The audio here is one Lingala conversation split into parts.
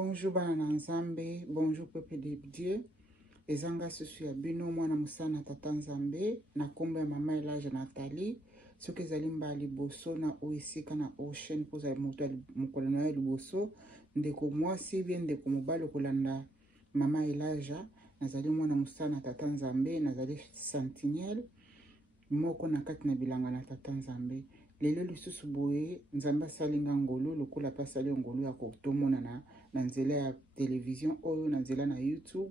Bonjour bana nzambe, bonjour peuple de Dieu. Ezanga susu ya bino mwana musana tata nzambe na kombo ya mama Elaja Nathalie. Soki ezali mba liboso na oisika na ocean poza moto mokolo na liboso ndeko mwasi bien ndeko mobali kolanda mama Elaja. Nazali mwana musana tata nzambe, nazali sentinelle moko na kati na bilanga na tata nzambe. Lelo lisusu boye nzambe asalinga ngolu lokola pa sali ngolu ya kotomona na nzela ya television oyo na nzela na YouTube.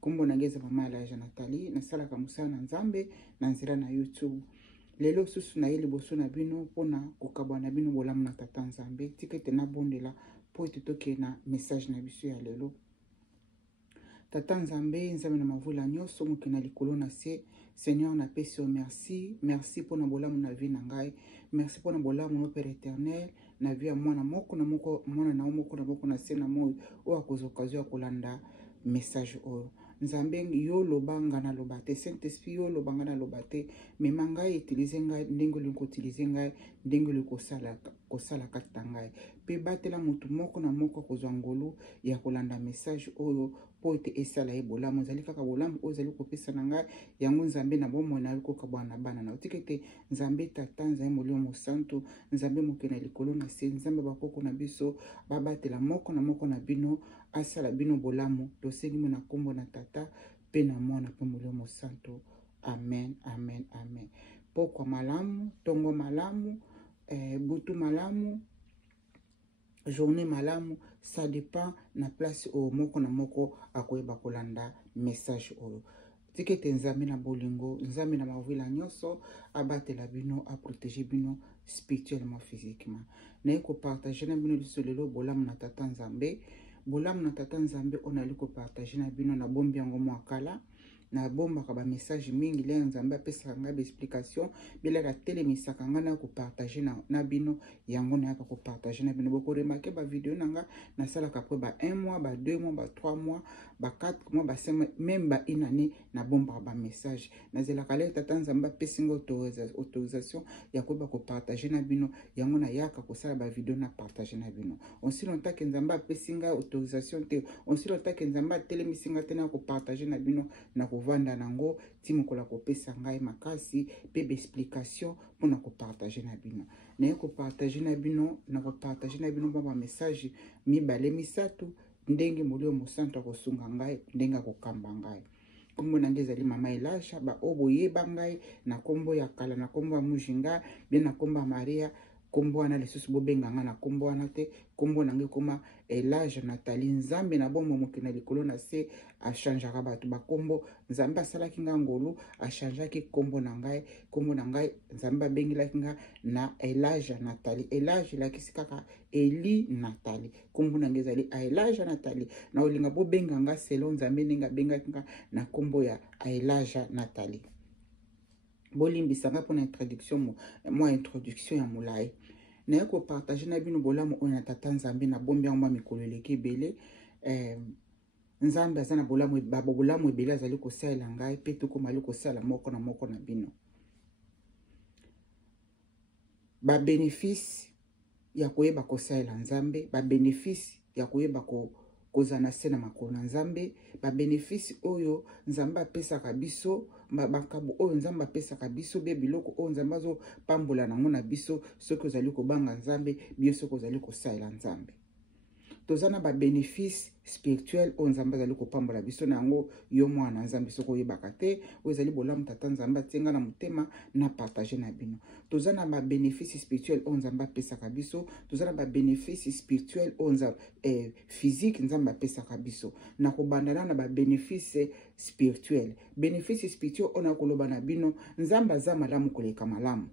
Kombo nangeza mama Elaja Nathalie nasalaka musala na nzambe na nzela na YouTube. Lelo susu na ye liboso na bino pona kokabwa na bino bolamu na tata nzambe tikete na bondela po etotoke na message na biso ya lelo. Tata nzambe nzambe na mavula nyonso mokena likolo na se. Seigneur na pesi merci, merci pour na bolamu na vie na ngai, merci pour na bolamu no Père éternel na vie ya mwana moko na moko mwana na moko na se na moi o akozokazo ya kolanda message oyo. Nzambe yo lobanga na lobate, Saint-Esprit yo lobanga na lobate, mema ngai utiliser ngai ndenge liko utiliser ngai ndenge liko kosala kata ngai. Pe batela mutu moko na moko kozwa ngolu ya kolanda message oyo po ete esala ye bolamu zali kaka bolamu oyo zali kopesa na ngai yango nzambe na bomo na liko kabwana bana na otikete nzambe tata nzambe molimo santo nzambe mokena likolo na se nzambe bakoko na biso babatela moko na bino asala bino bolamu tosengi na kombo na tata pe na mwana pe molimo santo. Amen, amen, amen. Pokwa malamu, tongo malamu, butu malamu, journée malamu, ça dépend na place au moko na moko akoyeba kolanda message oyo. Tikete nzambe na bolingo, nzambe na mavila nyonso abatela bino, a protéger bino spirituellement, physiquement. Na ko partager na bino lisolelo bolamu na tata nzambe. Bolamu na tata nzambe onali ko partager na bino na bombi yango mwakala. Na bomba ka ba message mingi le nzambe apesa nga ba explication bila la telemisaka nga na ko partager na bino yango na ko partager na bino boko remarquer ba video na nga na sala ka ba 1 mois ba 2 mois ba 3 mois ba 4 mois ba 5 mois même ba une année na bomba ba message na zela kale tata nzambe apesa nga autorisation ya ko ba ko partager na bino yango na yaka ko sala ba video na partager na bino aussi longtemps que nzambe apesa nga autorisation te aussi longtemps que nzambe telemisinga te na ko partager na bino na vanda nango timo kola kopesa ngai makasi pe explication pona ko partager na bino na ko partager na bino ba message mibale misatu ndenge molio mosanto ko sunga ngai ndenga ko kamba ngai kombo na ngeza li mama Elaja ba oboyeba ngai na kombo ya kala na kombo ya mujinga bien na kombo ya Maria kombo wana lisusu bobenga nga na kombo wana te kombo nange koma Elaja Nathalie nzambe na bomo mokena likolo na se a changeaka bato ba kombo nzambe asalaki nga ngolu a changeaki kombo na ngai nzambe abengilaki nga na Elaja Nathalie Elaja lakisi kaka Eli Nathalie kombo nange ezali Elaja Nathalie na olinga bobenga nga selon nzambe ninga bengaki nga na kombo ya Elaja Nathalie. Bolimbisanga pour introduction introduction ya mulai na ko partager na bino bolamu ona tata nzambe na bombi yango mikolo eleki ebele nzambe azana bolamu ebele azali kosala ngai pe tokomali kosala moko na bino ba bénéfice ya koyeba kosala nzambe ba bénéfice ya koyeba kozana se na makolo na nzambe ba bénéfice oyo nzambe apesaka biso bakabo oyo nzambe apesaka biso be biloko oyo nzambe azo pambola nango na biso soki ozali kobanga nzambe biso soki ozali kosala nzambe tozana ba bénéfice spirituel oyo nzambe azali kopambola biso nango yo mwana nzambe soko oyebaka te oyo ezali bolamu tata nzambe atenga na motema na partager na bino tozana ba bénéfice spirituel oyo nzambe apesaka biso tozana ba bénéfice spirituel oyo nzambe physique nzambe apesaka biso na kobandana na ba bénéfice spirituel oyo koloba na bino nzambe aza malamu koleka malamu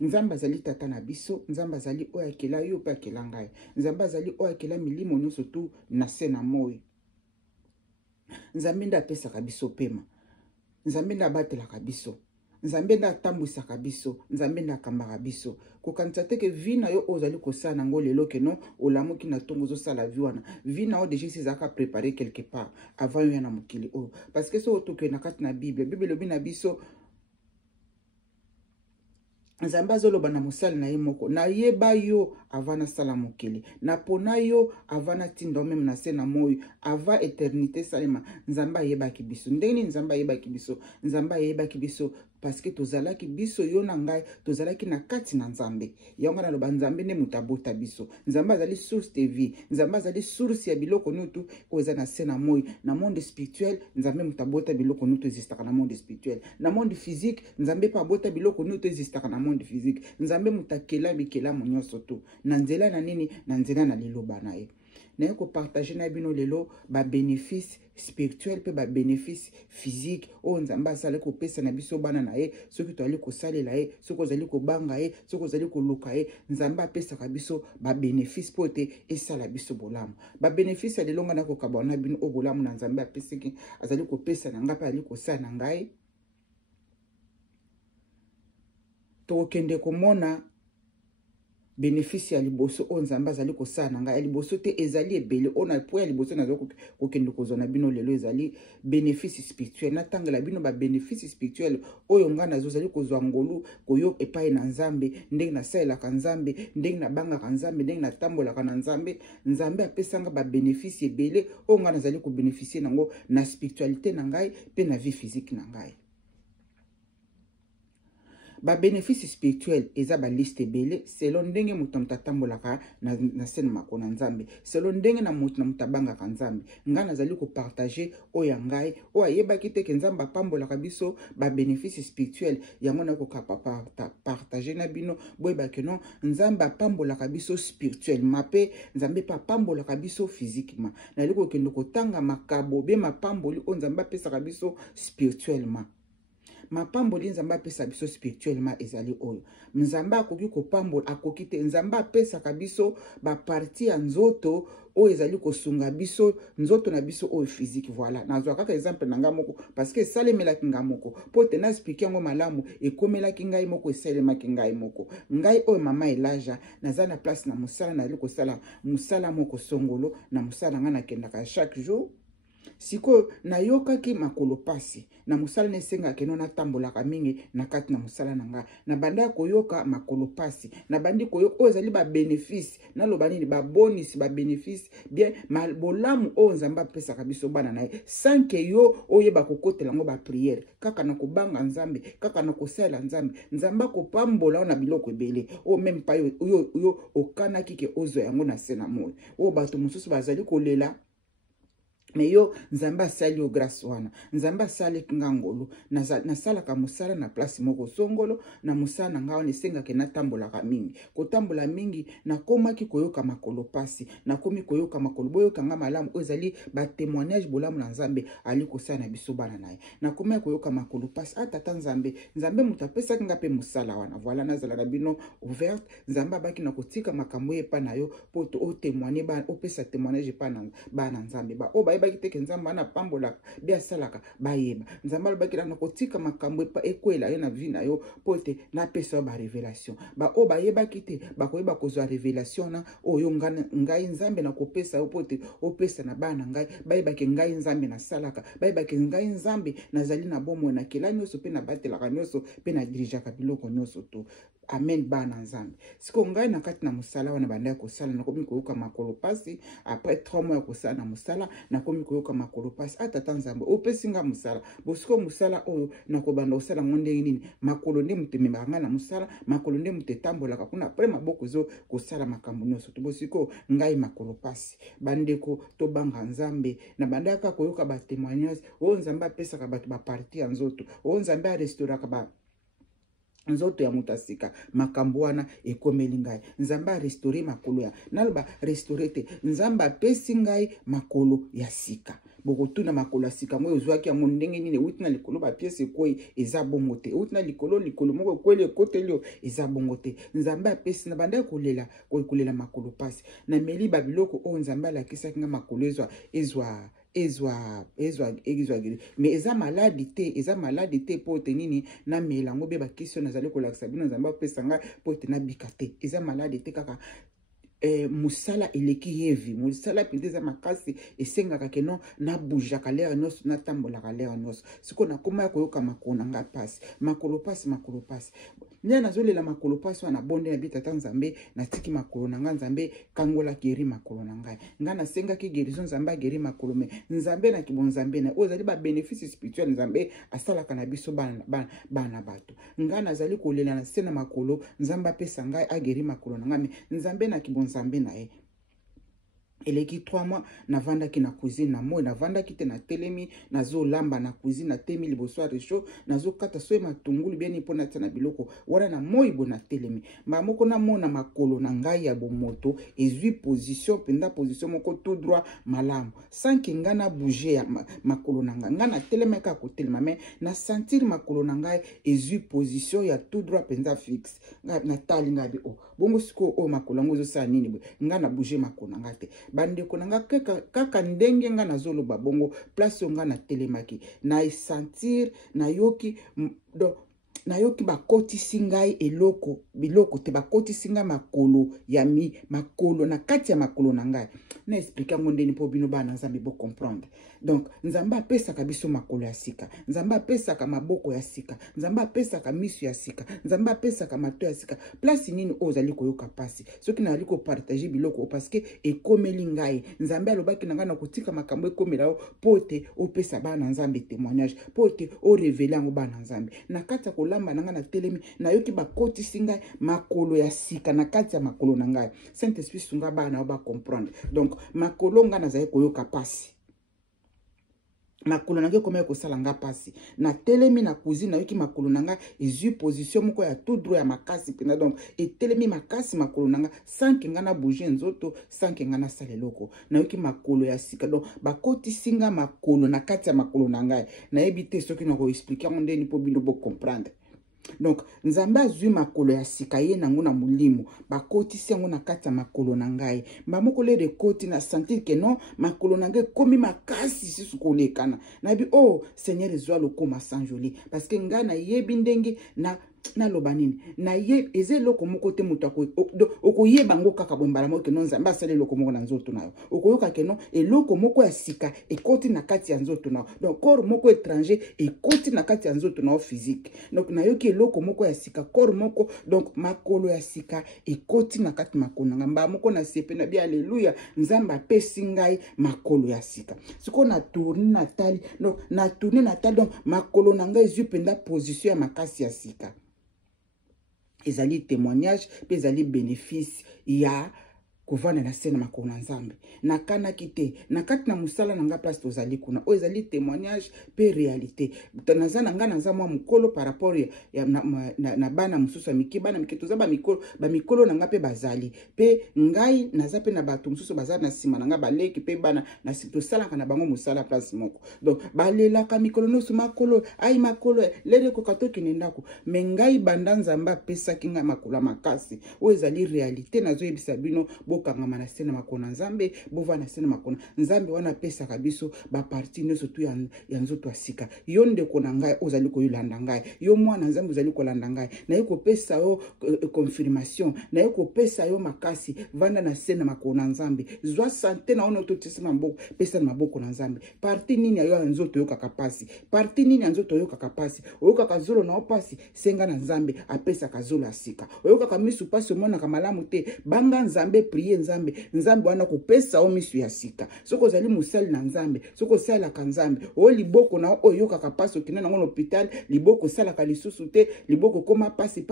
nzambe azali tata na biso nzambe azali oyo akela yo pe akela ngai nzambe azali oyo akela milimo nyonso tu na se na moi nzambe nda apesaka biso pema nzambe nda abatelaka biso nzambe nda atambwisaka biso nzambe nda akambaka biso kokanisa te ke vi na yo ozali kosala nango lelo keno olamuki na ntongo ozosala vi wana vi na yo deja ezalaka préparé quelque part avant yo ya na mokili oyo parce que so otokende na kati na bible elobi na biso nzambe azoloba na mosali na ye moko nayeba yo avant nasala mokili napona yo avant natinda yo meme na se na moi avant éternité salema nzambe ayebaki biso ndenge nini nzambe ayebaki biso nzambe ayebaki biso parce que tozalaki biso yo na ngai tozalaki na kati na nzambe yango naloba nzambe nde moto abota biso nzambe azali source de vie nzambe azali source ya biloko nutu oyo eza na se na moi na monde spirituel nzambe moto abota biloko nutu ezistaka na monde spirituel na monde physique nzambe mpe abota biloko nutu ezistaka na monde physique nzambe moto akela bikelamu nyonso tu na nzela na nini na nzela na liloba na ye naye kopartage na bino lelo babénéfice spirituel mpe babénéfice physique oyo nzambe asali kopesa na biso bana na ye soki tozali kosalela ye soki ozali kobanga ye soki ozali koluka ye nzambe apesaka biso babénéfice mpo te esala biso bolamu babénéfice ya lelo ngai nakokaba na bino oyo bolamu na nzambe apesaki azali kopesa na ngai mpe azali kosala na ngai tokokende komona bénéfice ya liboso o nzambe azali kosala na ngai ya liboso te ezali ebele ona po ya liboso nazo kokende kozwa na bino lelo ezali bénéfice spirituel natangela bino babénéfice spirituel oyo ngai nazozali kozwa ngolu koyo epai na nzambe ndenge nasalelaka nzambe ndenge nabangaka nzambe ndenge natambolaka na nzambe nzambe apesanga babénéfice ebele oyo ngai nazali kobénéficie nango na spiritualité na ngai mpe na vie physique na ngai ba bénéfice spirituel eza ba liste ebele selon ndenge moto mutatambolaka na sene makona nzambe selon ndenge na moto na mutabangaka nzambe nga nazali ko partager oya ngai oya yebaki te ke nzambe apambolaka biso ba bénéfice spirituel yango na ko partager na bino boyebaki non nzambe apambolaka biso spirituellement pe nzambe pa apambolaka biso physiquement na liko kendo kotanga makabo be mapamboli o nzambe apesaka biso spirituellement mapamboli nzambe apesa biso spirituellement ezali oyo nzambe akoki kopambola akoki te nzambe apesaka biso baparti ya nzoto oyo ezali kosunga biso nzoto na biso oyo physique voilà nazwa kaka exemple na nga moko parce que esalemelaki nga moko po te naexplike yango malamu ekomelaki ngai moko esalemaki ngai moko ngai oyo mama Elaja naza na place na mosala nazali kosala mosala moko songolo na mosala nga nakendaka chaque jour siko nayokaki makolo pasi na musala nesengaki no natambolaka mingi na kati na musala na nga na banda koyoka makolo pasi na bandi koyoka oyo ezali ba bénéfice naloba nini ba bonus ba bénéfice bien bolamu oyo nzambe apesaka biso bana na ye sanke yo oyeba kokotela ngo ba prière kaka na kobanga nzambe kaka na kosala nzambe nzambe kopambola na biloko ebele o même pa yo okanaki ke ozo yango na sena moyo o bato mosusu bazali kolela mais yo nzambe asali yo grâce wana nzambe asali ngangolo nasalaka mosala na place moko songolo na mosala na nga wana esengaki natambolaka mingi kotambola mingi nakomaki koyoka makolo pasi nakomi koyoka makolo boyoka nga malamu oyo ezali batémoignage bolamu na nzambe ali kosala na biso bana na ye nakomaki koyoka makolo pasi atata nzambe moto apesaki nga mpe mosala wana voilà nazalaka bino ouverte nzambe abaki na kotika makambo ye epa na yo mpo otémoigne bana opesa témoignage epa na bana nzambe bayebaki te ke nzambe ana pambolaka bia salaka bayeba nzambe alobaki na kotika makambo ekwela ye na vie na yo po te napesa ba révélation o bayebaki te bakoyeba kozwa révélation na oyo ngai nzambe na kopesa yo po te opesa na bana ngai bayebaki ngai nzambe na salaka bayebaki ngai nzambe nazali na bomoi na kela nyonso pe na batelaka nyonso pe na dirigeaka biloko nyonso to amen bana nzambe siko ngai na kati na musala wana banda kosala nakomi koyoka makolo pasi après 3 mois ya kosala na musala nakomi koyoka makolo pasi atata nzambe opesi nga musala bosiko musala oyo nakobanda kosala ngo ndenge nini makolo nde moto ememaka nga na musala makolo nde moto etambolaka kuna après maboko ezo kosala makambo nyonso to bosiko ngai makolo pasi bandeko tobanga nzambe na bandaka koyoka batémoignage oyo nzambe apesaka bato baparti ya nzoto oyo nzambe arestauraka nzoto ya mutasika makambo wana ekomeli ngai nzambe arestore makolo ya naloba restore te nzambe apesi ngai makolo ya sika bokotuna makolo ya sika ngo ozwaki yango ndenge nini euti na likolo bapiese ekwei eza bongo te euti na likolo moko ekweli ekoteli eza bongo te nzambe apesi na banda kolela makolo pasi na meli babiloko oyo nzambe alakisaki nga makolo ezwa mais eza maladi te po te nini na melango be bakisio nazali kolakisa bino nzambe apesa nga po te nabika te eza maladi te kaka musala eleki heavy musala pinte eza makasi esengaka keno nabujaka lere nyonso natambolaka lere nyonso siko nakoma ya koyoka makolo na nga pasi makolo pasi Nya nazolela makolo paso na bonde na bita Nzambe na tiki makolo na nga Nzambe kangola geri makolo na ngai. Nga na senga ki guérison Nzambe geri makolo me. Nzambe na kibon Nzambe na ozali ba bénéfice spirituel Nzambe asala kana biso bana bato. Nga nazali kolela na sena makolo Nzambe apesa ngai ageri makolo na nga me Nzambe na kibon Nzambe na ye. Eleki 3 mois na vanda ki na cuisine na moi na vanda ki te na telemi na zo lamba na cuisine na temi liboso ya resho na zo kata soe matungulu bien ipona tia na biloko wana na moi bo na telemi mba moko na mona makolo na ngai ya bomoto ezui position penda position moko tout droit malamu sanki nga na bouger ya makolo na ngai nga na telema ka ko telema mais na sentir makolo na ngai ezui position ya tout droit penda fixe nga na tali nga bi o bongo siko o makolo ngo zo sa nini bo nga na bouger makolo na ngai te bandeko na nga kaka ndenge nga na zolo babongo place nga na telemaki na sentir na yoki na yoki bakoti singai eloko biloko te bakoti singa makolo ya makolo na kati ya makolo na ngai na expliquer ngo ndeni po bino bana Nzambe bo comprendre donc Nzambe apesaka biso makolo ya sika Nzambe apesaka maboko ya sika Nzambe apesaka misu ya sika Nzambe apesaka mato ya sika place nini ozali koyoka pasi soki na ali ko partager biloko parce que ekomeli ngai Nzambe alobaki na ngai na kotika makambo ekomela pote opesa bana Nzambe témoignage pote o révéler ngo bana Nzambe na kati ya lamba nanga na telemi na yoki bakoti singa makolo ya sika na kati ya makolo na ngai Saint Esprit sunga bana ba comprendre donc makolo nga nazali koyoka pasi makolo nange komaya kosala nga pasi na telemi na cuisine na yoki makolo nanga ezui position moko ya tout droit ya makasi pena donc etelemi makasi makolo nanga sanke nga na bouger nzoto sanke nga na saleloko na yoki makolo ya sika donc bakoti singa makolo na kati ya makolo nanga na ebite soki na ko expliquer ndeni po bino bo comprendre donc Nzambe azui makolo ya sika ye nango na mulimo bakoti sengo na kati ya makolo na ngai mba moko le rekoti na sentir que non makolo na ngai komi makasi sisu kolekana na bi oh Seigneur ezwa lokoma sanjoli parce que ngai na yebi ndenge na loba nini na ye eze loko moko te muta ko okoyeba ngo kaka bombala moko non Nzambe asale loko moko na nzoto nayo okoyoka ke non eloko moko ya sika ekoti na kati ya nzoto nayo donc corps moko étranger ekoti na kati ya nzoto nayo physique donc na yoki eloko moko ya sika corps moko donc makolo ya sika ekoti na kati makolo na mba moko na sepe na bi alléluia Nzambe apesi ngai makolo ya sika siko na tourner na tali donc na tourner na tali donc makolo na ngai ezui penda position ya makasi ya sika ezali témoignage pe ezali bénéfice ya kovana na sena makolo na Nzambe na kana kite na kati na musala na nga place tozali kuna o ezali témoignage pe réalité naza na nga naza mwa mukolo par rapport na bana mususu ya mike bana mike toza ba mikolo na nga pe bazali pe ngai naza pe na bato mususu bazali na sima na nga baleki pe bana na tosalaka na bango musala place moko donc balelaka mikolo nosu makolo ai makolo lele kokatoki nendako me ngai banda Nzambe apesaki ngai makolo makasi o ezali réalité nazoyebisa bino bokanga na sena makona Nzambe bova na sena makona Nzambe wana pesa kabiso ba parti nyonso tu ya nzoto asika yo ndeko na ngai ozali koyolanda ngai yo mwana Nzambe ozali kolanda ngai na yeko pesa yo confirmation na yeko pesa yo makasi vanda na sena makona Nzambe zwa santé na ono to tsema mboko pesa na maboko na Nzambe parti nini ya nzoto yo kakapasi parti nini ya nzoto yo kakapasi oyoka kazolo na opasi senga na Nzambe apesa kazolo asika oyoka kamisu pasi mona kamalamu te banga Nzambe prier Nzambe wana kopesa o misu ya sika soko zali musali na Nzambe soko sala ka Nzambe o liboko na oyoka kapasi okina na ngolo hôpital liboko sala ka lisusu te liboko koma pasi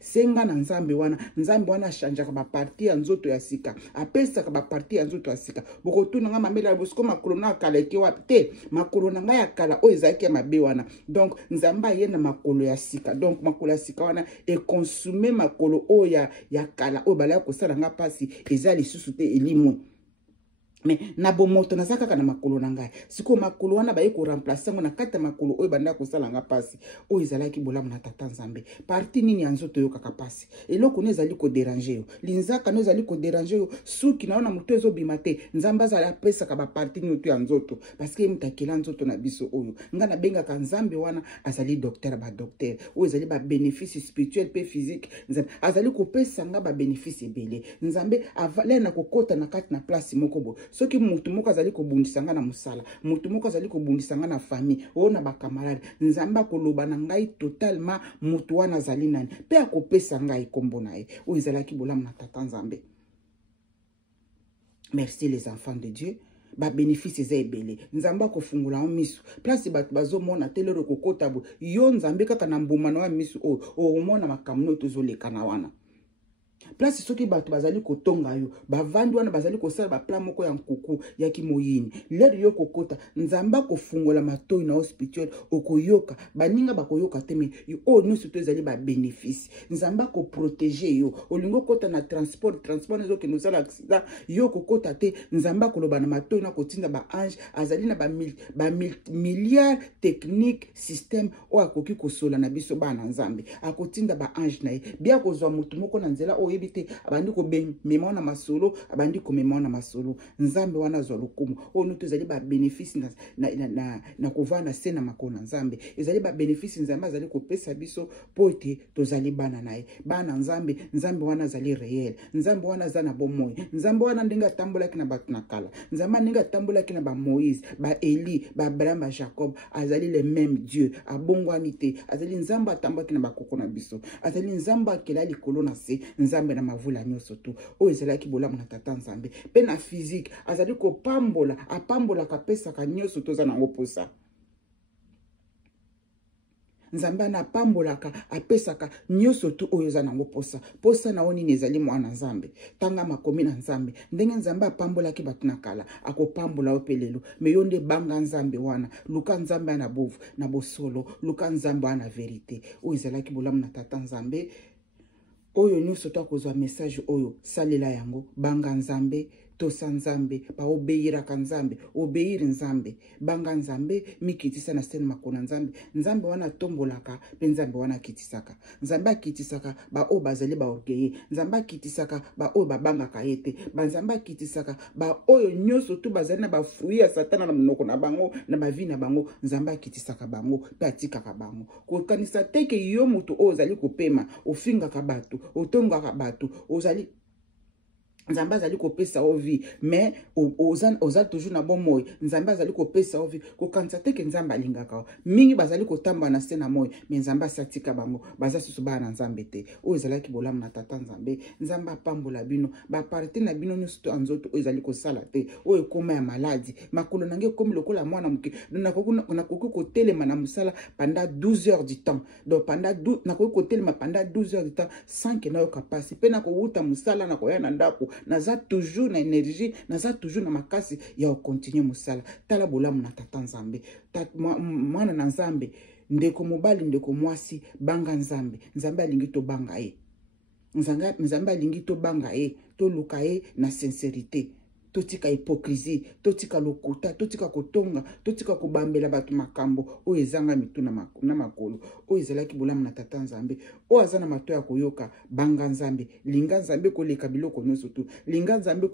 senga na Nzambe wana changeaka ba parti ya nzoto ya sika apesa ka ba parti ya nzoto ya sika boko tuna nga mamela bosiko makolo na kala ke wapi te makolo na nga ya kala o ezaki ya mabe wana donc Nzambe ayena makolo ya sika donc makolo ya sika wana e consumer makolo o ya kala o bala ko sala nga pasi ezali susu te elimwe mais na bomoto nazaka kana makolo na ngai siko makolo wana ba yeko remplacer ngo na kata makolo oyo banda ko sala nga pasi o ezalaki bolamu na tata Nzambe parti nini ya nzoto yo kaka pasi eloko ne ezali ko déranger yo linzaka no ezali ko déranger yo suki naona muto ezo bimate Nzambe azala pesa ka ba parti nyoto ya nzoto parce que mutakela nzoto na biso oyo nga na benga ka Nzambe wana azali docteur o ezali ba bénéfice spirituel pe physique Nzambe azali ko pesa nga ba bénéfice ebele Nzambe avala na kokota na kati na place moko bo soki mutu moko azali kobundisa nga na musala, mutu moko azali kobundisa nga na famille o na bakamarade, nzambe akoloba na ngai totalement mutu wana azali nani pe akopesa ngai kombo na ye oyo ezalaki bolamu na tata nzambe. Merci les enfants de Dieu. Ba bénéfice eza ebele. Nzambe akofungula o misu. Place bato bazomona telero kokota bo. Yo nzambe kaka na mbuma na wa misu o mona makamno tozoleka na wana. Place soki bato bazali kotonga yo, bavandi wana bazali kosala ba plan moko ya nkuku ya kimoyini. Lero yo kokota nzamba kofungola matoi na hospital okoyoka, baninga bakoyoka teme yo o nyonso to ezali ba bénéfice. Nzamba ko protéger yo. Olingo kota na transport ezo ke nosala accident yo kokota te nzamba koloba na matoi na kotinda ba ange azali na ba milliard technique système o akoki kosola na biso bana nzambe. Akotinda ba ange na ye. Bia kozwa mutu moko na nzela o ebite abandi ko mema na masolo abandi ko mema na masolo nzambe wana zwa lokumu o nuto ezali ba bénéfice na kovana sena makona nzambe ezali ba bénéfice nzambe azali kopesa biso pote tozali bana naye bana nzambe wana azali réel nzambe wana zana bomoi nzambe wana ndinga tambolaki na batu na kala nzambe ndinga tambolaki na ba Moïse ba Eli ba Abraham ba Jacob azali le même Dieu abongwani te azali nzambe atambaki na bakoko na biso azali nzambe akela likolo na se nzambe na mavula nyonso tu o ezalaki bolamu na tata nzambe pe na physique azali kopambola apambola kapesaka nyonso toza nango posa nzambe na pambolaka apesaka nyonso tu oyo za nango posa na oni nezali mwana nzambe tanga makomi na nzambe ndenge nzambe apambolaki batu na kala akopambola opelelo me yo nde banga nzambe wana luka nzambe ana bovu na bosolo luka nzambe ana verite oyo ezalaki bolamu na tata nzambe oyo nyonso to akozwa message oyo salela yango banga nzambe tosa nzambe ba obeyiraka nzambe obeyiri nzambe banga nzambe mikitisa na sene makona nzambe wana tombolaka pe nzambe wana kitisaka nzambe akitisaka ba o bazali ba orgueil nzambe akitisaka ba o babangaka yete nzambe akitisaka ba oyo nyonso tu bazali na ba fruit ya satana na monoko na bango na ba vie na bango nzambe akitisaka bango pe atikaka bango kokanisa teke yo mutu o ozali kopema ofingaka bato otongaka bato ozali nzambe azali kopesa ovi mais oza toujours na bon moi nzambe azali kopesa ovi kokanisa teke nzambe alingaka mingi bazali kotamba na se na moi mais nzambe asatika bango baza susu bana nzambe te oyo ezalaki bolamu na tata nzambe nzambe apambola bino baparte na bino nyonso to anzoto oyo ezali kosala te oyo ekoma ya maladi makolo nange ekomi lokola mwana moke nakoki kotelema na mosala pendant 12 heures du temps donc nakoki kotelema pendant 12 heures du temps sans que nayoka pasi mpe nakowuta mosala nakoya na ndako naza toujours na énergie naza toujours na makasi ya continuer mosala tala bolamu na tata nzambe mwana na nzambe ndeko mobali ndeko mwasi banga nzambe alingi to banga ye nzambe alingi to banga ye to luka ye na sincérité totika hypocrisie totika lokuta totika kotonga totika kobambela bato makambo oyo ezanga mitu na makolo oyo ezalaki bolamu na tata nzambe oyo aza na mato ya koyoka banga nzambe linga nzambe koleka biloko nyonso tu linga nzambe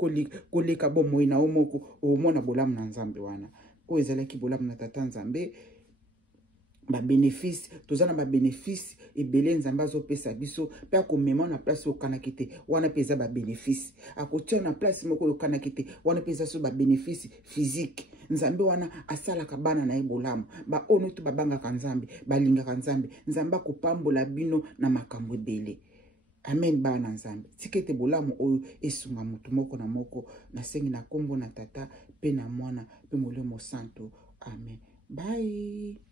koleka bomoi na omoko omona bolamu na nzambe wana oyo ezalaki bolamu na tata nzambe ba bénéfice tozana ba bénéfice ebele nzambe azopesa biso pe akomema na place okanaki te wana peza ba bénéfice akotia na place moko okanaki te wana peza so ba bénéfice physique nzambe wana asalaka bana na ebolamu ba ono to babangaka nzambe balingaka nzambe akopambola bino na makambo ebele amen bana nzambe tikete bolamu oyo esunga mutu moko na moko na sengi na kombo na tata pe na mwana pe molemo santo amen bye.